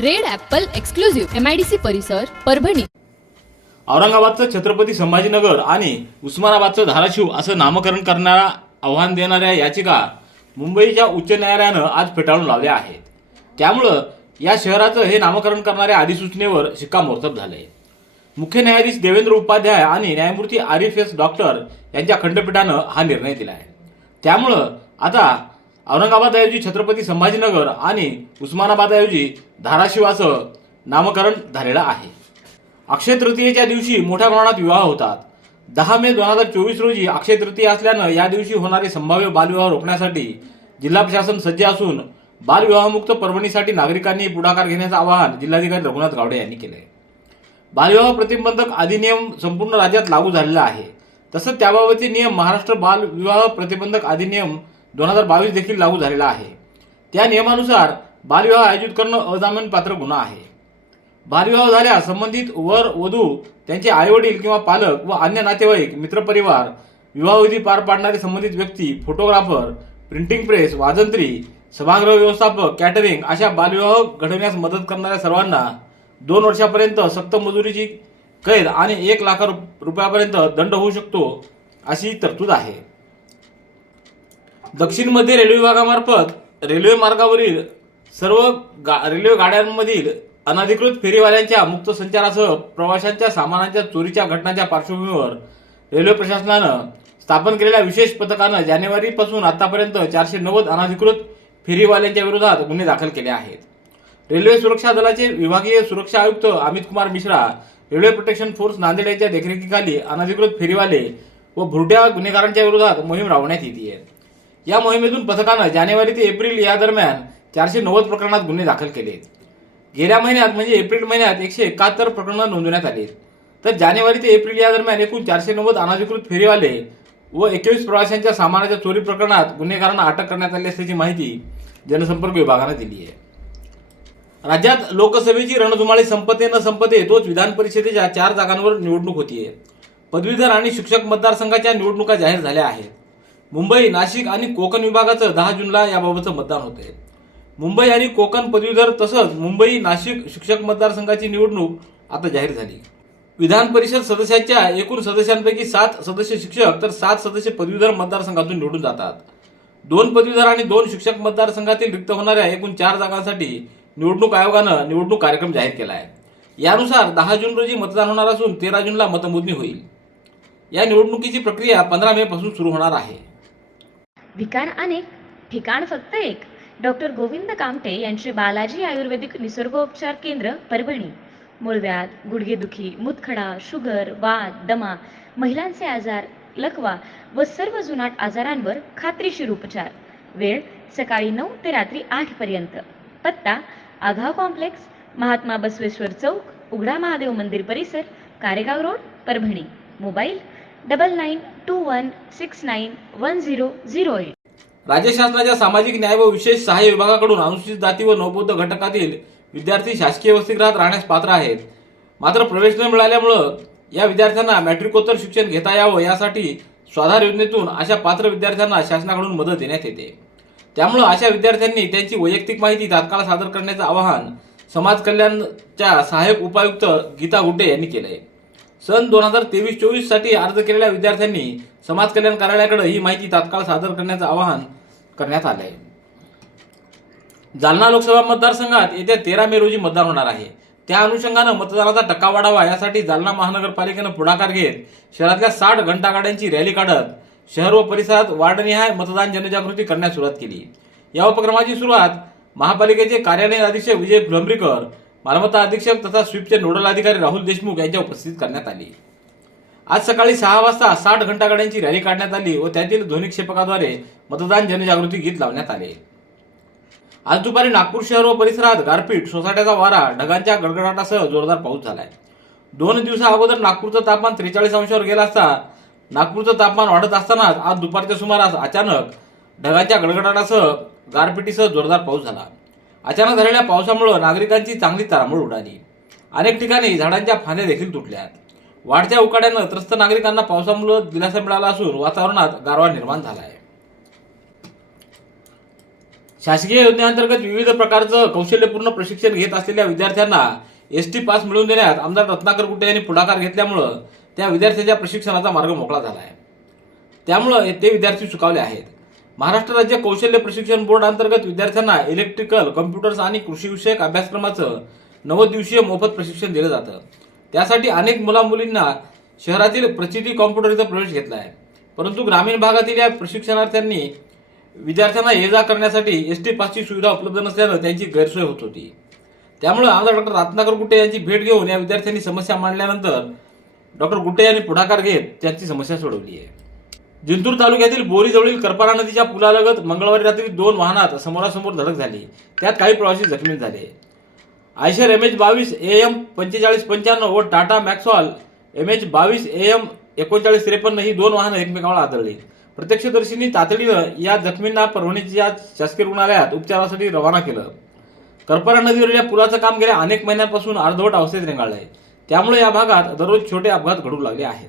Red apple exclusive MIDC परिसर परभणी. औरंगाबादचं छत्रपती संभाजीनगर आणि उस्मानाबादचं धाराशिव असं नामकरण करणारा आव्हान देणाऱ्या याचिका मुंबईच्या उच्च न्यायालयानं आज फेटाळून लावल्या आहेत. त्यामुळं या शहराचं हे नामकरण करणाऱ्या अधिसूचनेवर शिक्कामोर्तब झालंय. मुख्य न्यायाधीश देवेंद्र उपाध्याय आणि न्यायमूर्ती आरिफ एस डॉक्टर यांच्या खंडपीठानं हा निर्णय दिला आहे त्यामुळं आता औरंगाबादऐवजी छत्रपती संभाजीनगर आणि उस्मानाबादऐवजी धाराशिव असं नामकरण झालेलं आहे. अक्षय तृतीयेच्या दिवशी मोठ्या प्रमाणात विवाह होतात. दहा मे दोन हजार चोवीस रोजी अक्षय तृतीय असल्यानं या दिवशी होणारे संभाव्य बालविवाह रोखण्यासाठी जिल्हा प्रशासन सज्ज असून बालविवाहमुक्त परभणीसाठी नागरिकांनी पुढाकार घेण्याचं आवाहन जिल्हाधिकारी रघुनाथ गावडे यांनी केलंय. बालविवाह प्रतिबंधक अधिनियम संपूर्ण राज्यात लागू झालेला आहे. तसंच त्याबाबतचे नियम महाराष्ट्र बालविवाह प्रतिबंधक अधिनियम दोन हजार बावीस देखील लागू झालेला आहे. त्या नियमानुसार बालविवाह आयोजित करणं अजामीनपात्र गुन्हा आहे. बालविवाह झाल्यास संबंधित वर वधू त्यांचे आईवडील किंवा पालक व अन्य नातेवाईक मित्रपरिवार विवाहविधी पार पाडणारे संबंधित व्यक्ती फोटोग्राफर प्रिंटिंग प्रेस वाजंत्री सभागृह व्यवस्थापक कॅटरिंग अशा बालविवाह घडवण्यास मदत करणाऱ्या सर्वांना दोन वर्षापर्यंत सक्त मजुरीची कैद आणि एक लाख रुपयापर्यंत दंड होऊ शकतो अशी तरतूद आहे. दक्षिण मध्य रेल्वे विभागामार्फत रेल्वे मार्गावरील सर्व गा रेल्वे गाड्यांमधील अनधिकृत फेरीवाल्यांच्या मुक्त संचारासह प्रवाशांच्या सामानाच्या चोरीच्या घटनांच्या पार्श्वभूमीवर रेल्वे प्रशासनानं स्थापन केलेल्या विशेष पथकानं जानेवारीपासून आतापर्यंत चारशे नव्वद अनधिकृत फेरीवाल्यांच्या विरोधात गुन्हे दाखल केले आहेत. रेल्वे सुरक्षा दलाचे विभागीय सुरक्षा आयुक्त Amit Kumar Mishra railway protection force Nanded यांच्या देखरेखीखाली अनधिकृत फेरीवाले व भुरट्या गुन्हेगारांच्या विरोधात मोहीम राबवण्यात येते या मोहिमेतून पथकानं जानेवारी ते एप्रिल या दरम्यान चारशे नव्वद प्रकरणात गुन्हे दाखल केले गेल्या महिन्यात म्हणजे एप्रिल महिन्यात एकशे एकाहत्तर प्रकरणं नोंदवण्यात आली तर जानेवारी ते एप्रिल या दरम्यान एकूण चारशे नव्वद अनाधिकृत फेरीवाले व एकवीस प्रवाशांच्या सामानाच्या चोरी प्रकरणात गुन्हेगारांना अटक करण्यात आली असल्याची माहिती जनसंपर्क विभागानं दिली आहे. राज्यात लोकसभेची रणधुमाळी संपते न संपते तोच विधान परिषदेच्या चार जागांवर निवडणूक होतीये. पदवीधर आणि शिक्षक मतदारसंघाच्या निवडणुका जाहीर झाल्या आहेत. मुंबई नाशिक आणि कोकण विभागाचं दहा जूनला याबाबतचं मतदान होते. मुंबई आणि कोकण पदवीधर तसंच मुंबई नाशिक शिक्षक मतदारसंघाची निवडणूक आता जाहीर झाली. विधान परिषद सदस्यांच्या एकूण सदस्यांपैकी सात सदस्य शिक्षक तर सात सदस्य पदवीधर मतदारसंघातून निवडून जातात. दोन पदवीधर आणि दोन शिक्षक मतदारसंघातील रिक्त होणाऱ्या एकूण चार जागांसाठी निवडणूक आयोगानं निवडणूक कार्यक्रम जाहीर केला आहे यानुसार दहा जून रोजी मतदान होणार असून तेरा जूनला मतमोजणी होईल. या निवडणुकीची प्रक्रिया पंधरा मे पासून सुरू होणार आहे. विकार अनेक ठिकाण फक्त एक. डॉक्टर गोविंद कामटे यांचे बालाजी आयुर्वेदिक निसर्गोपचार केंद्र परभणी. मूळव्याध गुडघेदुखी मुतखडा शुगर वात दमा महिलांचे आजार लकवा व सर्व जुनाट आजारांवर खात्रीशीर उपचार. वेळ सकाळी नऊ ते रात्री आठ पर्यंत. पत्ता आघाव कॉम्प्लेक्स महात्मा बसवेश्वर चौक उघडा महादेव मंदिर परिसर Karegaon road Parbhani. Mobile double nine two one six nine one zero zero eight राज्य शासनाच्या सामाजिक न्याय व विशेष सहाय्य विभागाकडून अनुसूचित जाती व नवबौद्ध घटकातील विद्यार्थी शासकीय वसतिगृहात राहण्यास पात्र आहेत. मात्र प्रवेश न मिळाल्यामुळं या विद्यार्थ्यांना मॅट्रिकोत्तर शिक्षण घेता यावं यासाठी स्वाधार योजनेतून अशा पात्र विद्यार्थ्यांना शासनाकडून मदत देण्यात येते. त्यामुळं अशा विद्यार्थ्यांनी त्यांची वैयक्तिक माहिती तात्काळ सादर करण्याचं आवाहन समाज कल्याणच्या सहाय्यक उपायुक्त गीता गुड्डे यांनी केलंय. सन दोन हजार तेवीस चोवीससाठी अर्ज केलेल्या विद्यार्थ्यांनी समाज कल्याण कार्यालयाकडे ही माहिती तात्काळ सादर करण्याचं आवाहन करण्यात आलं आहे जालना लोकसभा मतदारसंघात येत्या तेरा मे रोजी मतदान होणार आहे. त्या अनुषंगानं मतदानाचा टक्का वाढावा यासाठी जालना महानगरपालिकेनं पुढाकार घेत शहरातल्या साठ घंटागाड्यांची रॅली काढत शहर व परिसरात वार्डनिहाय मतदान जनजागृती करण्यास सुरुवात केली. या उपक्रमाची सुरुवात महापालिकेचे कार्यालय अधीक्षक विजय फुलंब्रीकर मालमत्ता अधीक्षक तथा स्वीपचे नोडल अधिकारी राहुल देशमुख यांच्या उपस्थित करण्यात आली. आज सकाळी सहा वाजता साठ घंटागाड्यांची रॅली काढण्यात आली व त्यातील ध्वनिक्षेपकाद्वारे मतदान जनजागृती गीत लावण्यात आले. आज दुपारी नागपूर शहर व परिसरात गारपीट सोसाट्याचा वारा ढगांच्या गडगडाटासह जोरदार पाऊस झालाय. दोन दिवसा अगोदर नागपूरचं तापमान त्रेचाळीस अंशावर गेलं असता नागपूरचं तापमान वाढत असतानाच आज दुपारच्या सुमारास अचानक ढगाच्या गडगडाटासह गारपिटीसह जोरदार पाऊस झाला. अचानक झालेल्या पावसामुळे नागरिकांची चांगली तारांबळ उडाली. अनेक ठिकाणी झाडांच्या फांद्या देखील तुटल्या वाढत्या उकाड्यानं त्रस्त नागरिकांना पावसामुळे दिलासा मिळाला असून वातावरणात गारवा निर्माण झाला आहे शासकीय योजनेअंतर्गत विविध प्रकारचं कौशल्यपूर्ण प्रशिक्षण घेत असलेल्या विद्यार्थ्यांना एस टी पास मिळवून देण्यात आमदार रत्नाकर गुट्टे यांनी पुढाकार घेतल्यामुळं त्या विद्यार्थ्यांच्या प्रशिक्षणाचा मार्ग मोकळा झाला आहे त्यामुळं ते विद्यार्थी चुकावले आहेत. महाराष्ट्र राज्य कौशल्य प्रशिक्षण बोर्ड अंतर्गत विद्यार्थ्यांना इलेक्ट्रिकल कम्प्युटर्स आणि कृषीविषयक अभ्यासक्रमाचं नव्वद दिवसीय मोफत प्रशिक्षण दिलं जातं. त्यासाठी अनेक मुलामुलींना शहरातील प्रचिती कॉम्प्युटर इथं प्रवेश घेतला आहे परंतु ग्रामीण भागातील या प्रशिक्षणार्थ्यांनी विद्यार्थ्यांना ये जा करण्यासाठी एस टी पासची सुविधा उपलब्ध नसल्यानं त्यांची गैरसोय होत होती. त्यामुळे आमदार डॉक्टर रत्नाकर गुट्टे यांची भेट घेऊन या विद्यार्थ्यांनी समस्या मांडल्यानंतर डॉक्टर गुट्टे यांनी पुढाकार घेत त्यांची समस्या सोडवली आहे. जिंतूर तालुक्यातील बोरीजवळील करपारा नदीच्या पुलालगत मंगळवारी रात्री दोन वाहनात समोरासमोर धडक झाली. त्यात काही प्रवासी जखमी झाले. आयशर एम एच बावीस ए एम पंचेचाळीस पंच्याण्णव व टाटा मॅक्सॉल एम एच बावीस ए एम एकोणचाळीस त्रेपन्न ही दोन वाहनं एकमेकावर आदळली. प्रत्यक्षदर्शींनी तातडीनं या जखमींना परभणीच्या शासकीय रुग्णालयात उपचारासाठी रवाना केलं. करपरा नदीवरील या पुलाचं काम गेल्या अनेक महिन्यांपासून अर्धवट अवस्थेत आहे त्यामुळे या भागात दररोज छोटे अपघात घडू लागले आहेत.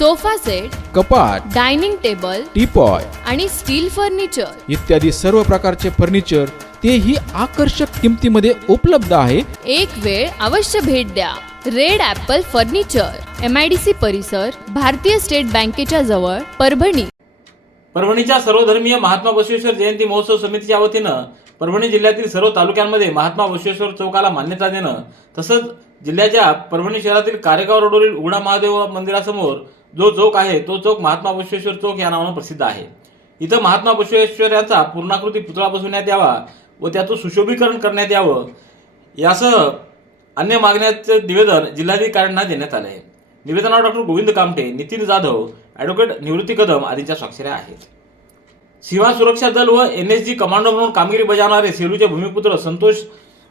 sofa set कपाट डायनिंग टेबल टीपॉय आणि स्टील फर्निचर. इत्यादी सर्व प्रकारचे फर्निचर तेही आकर्षक किमतीमध्ये उपलब्ध आहे. एक वेळ अवश्य भेट द्या. Red apple furniture M I D C परिसर भारतीय स्टेट बँकेच्या जवळ परभणी. परभणीच्या सर्वधर्मीय महात्मा बसवेश्वर जयंती महोत्सव समितीच्या वतीनं परभणी जिल्ह्यातील सर्व तालुक्यांमध्ये महात्मा बसवेश्वर चौकाला मान्यता देणं तसंच जिल्ह्याच्या परभणी शहरातील कारेगाव रोडवरील उघडा महादेव मंदिरासमोर जो चौक आहे तो चौक महात्मा बसवेश्वर चौक या नावानं प्रसिद्ध आहे. इथं महात्मा बसवेश्वर यांचा पूर्णाकृती पुतळा बसवण्यात यावा व त्याचं सुशोभीकरण करण्यात यावं यासह अन्य मागण्याचं निवेदन जिल्हाधिकाऱ्यांना देण्यात आलं आहे निवेदनावर डॉक्टर गोविंद कामटे नितीन जाधव ॲडव्होकेट निवृत्ती कदम आदींच्या स्वाक्षऱ्या आहेत. सीमा सुरक्षा दल व एन एस जी कमांडो म्हणून कामगिरी बजावणारे सेलूचे भूमिपुत्र संतोष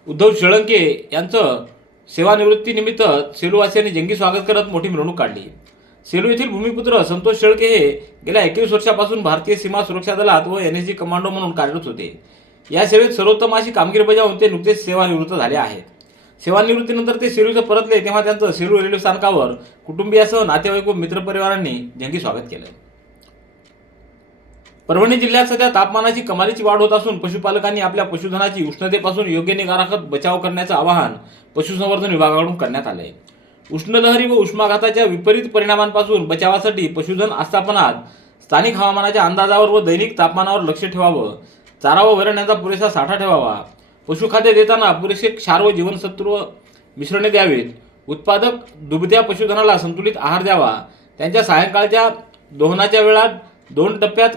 उद्धव शेळंके यांचं सेवानिवृत्तीनिमित्त सेलूवासियांनी जंगी स्वागत करत मोठी मिरवणूक काढली. सेलू येथील भूमिपुत्र संतोष शेळके हे गेल्या एकवीस वर्षापासून भारतीय सीमा सुरक्षा दलात व एन एस जी कमांडो म्हणून कार्यरत होते. या सेवेत सर्वोत्तम अशी कामगिरी बजावून ते नुकतेच सेवानिवृत्त झाले आहेत. सेवानिवृत्तीनंतर ते सेलूचं परतले तेव्हा त्यांचं सेलू रेल्वे स्थानकावर कुटुंबियासह नातेवाईक व मित्रपरिवारांनी जंगी स्वागत केलं. परभणी जिल्ह्यात सध्या तापमानाची कमालीची वाढ होत असून पशुपालकांनी आपल्या पशुधनाची उष्णतेपासून योग्य निगा राखत बचाव करण्याचं आवाहन पशुसंवर्धन विभागाकडून करण्यात आलंय. उष्णलहरी व उष्माघाताच्या विपरीत परिणामांपासून बचावासाठी पशुधन आस्थापनात स्थानिक हवामानाच्या अंदाजावर व दैनिक तापमानावर लक्ष ठेवावं. चारा व वरण यांचा पुरेसा साठा ठेवावा. पशुखाद्य देताना पुरेसे क्षार व जीवनसत्व मिश्रणे द्यावीत. उत्पादक दुबत्या पशुधनाला संतुलित आहार द्यावा. त्यांच्या सायंकाळच्या दोहनाच्या वेळात दोन टप्प्यात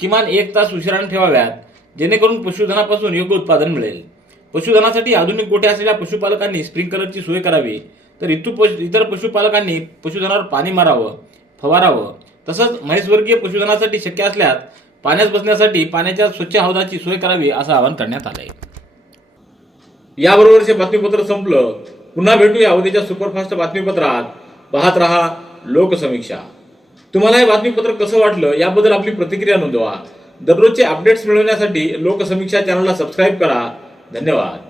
किमान एक तास उशिराने ठेवाव्यात जेणेकरून पशुधनापासून योग्य उत्पादन मिळेल. पशुधनासाठी आधुनिक गोठे असलेल्या पशुपालकांनी स्प्रिंकलरची सोय करावी. तर इतू पशु इतर पशुपालकांनी पशुधनावर पाणी मारावं फवारावं. तसंच म्हैसवर्गीय पशुधनासाठी शक्य असल्यास पाण्यात बसण्यासाठी पाण्याच्या स्वच्छ हौदाची सोय करावी असं आवाहन करण्यात आलंय. याबरोबरचे बातमीपत्र संपलं. पुन्हा भेटूया उद्याच्या सुपरफास्ट बातमीपत्रात. पाहत रहा लोकसमीक्षा. तुम्हाला हे बातमीपत्र कसं वाटलं याबद्दल आपली प्रतिक्रिया नोंदवा. दररोजचे अपडेट्स मिळवण्यासाठी लोकसमीक्षा चॅनलला सबस्क्राईब करा. धन्यवाद.